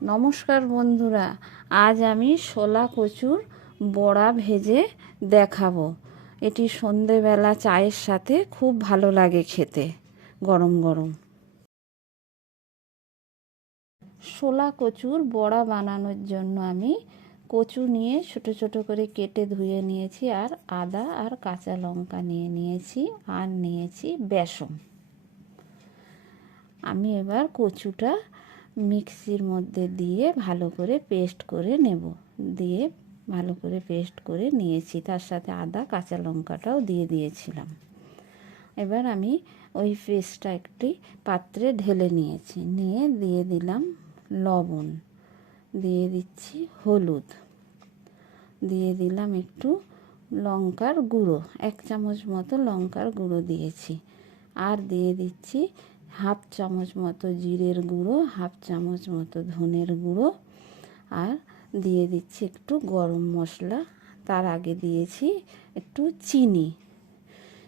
নমস্কার বন্ধুরা, আজ আমি শোলা কচুর বড়া ভেজে দেখাবো। এটি সন্ধেবেলা চায়ের সাথে খুব ভালো লাগে খেতে, গরম গরম। শোলা কচুর বড়া বানানোর জন্য আমি কচু নিয়ে ছোট ছোট করে কেটে ধুয়ে নিয়েছি, আর আদা আর কাঁচা লঙ্কা নিয়ে নিয়েছি, আর নিয়েছি বেসন। আমি এবার কচুটা মিক্সির মধ্যে দিয়ে ভালো করে পেস্ট করে নেব। দিয়ে ভালো করে পেস্ট করে নিয়েছি। তার সাথে আদা, কাঁচা লঙ্কাটাও দিয়ে দিয়েছিলাম। এবার আমি ওই পেস্টটা একটি পাত্রে ঢেলে নিয়েছি। নিয়ে দিয়ে দিলাম লবণ। দিয়ে দিচ্ছি হলুদ। দিয়ে দিলাম একটু লঙ্কার গুঁড়ো। এক চামচ মতো লঙ্কার গুঁড়ো দিয়েছি। আর দিয়ে দিচ্ছি হাফ চামচ মতো জিরের গুঁড়ো, হাফ চামচ মতো ধনের গুঁড়ো আর দিয়ে দিচ্ছি একটু গরম মশলা। তার আগে দিয়েছি একটু চিনি।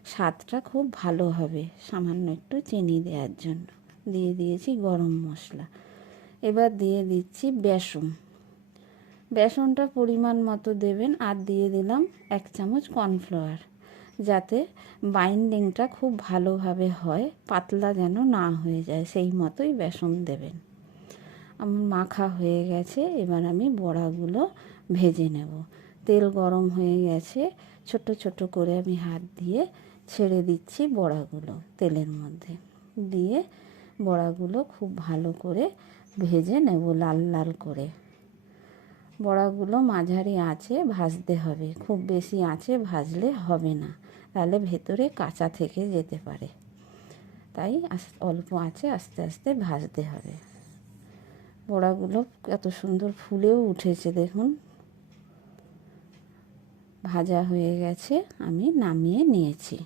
স্বাদটা খুব ভালো হবে সামান্য একটু চিনি দেওয়ার জন্য। দিয়ে দিয়েছি গরম মশলা। এবার দিয়ে দিচ্ছি বেসন। বেসনটা পরিমাণ মতো দেবেন আর দিয়ে দিলাম এক চামচ কর্নফ্লাওয়ার। যাতে বাইন্ডিংটা খুব ভালোভাবে হয়, পাতলা যেন না হয়ে যায়, সেই মতোই বেসন দেবেন। আমার মাখা হয়ে গেছে, এবার আমি বড়াগুলো ভেজে নেব। তেল গরম হয়ে গেছে, ছোট ছোট করে আমি হাত দিয়ে ছেড়ে দিচ্ছি বড়াগুলো তেলের মধ্যে। দিয়ে বড়াগুলো খুব ভালো করে ভেজে নেব লাল লাল করে। বড়াগুলো মাঝারি আঁচে ভাজতে হবে। খুব বেশি আঁচে ভাজলে হবে না। তাহলে ভেতরে কাঁচা থেকে যেতে পারে। তাই অল্প আঁচে আস্তে আস্তে ভাজতে হবে। বড়াগুলো এত সুন্দর ফুলেও উঠেছে দেখুন। ভাজা হয়ে গেছে, আমি নামিয়ে নিয়েছি।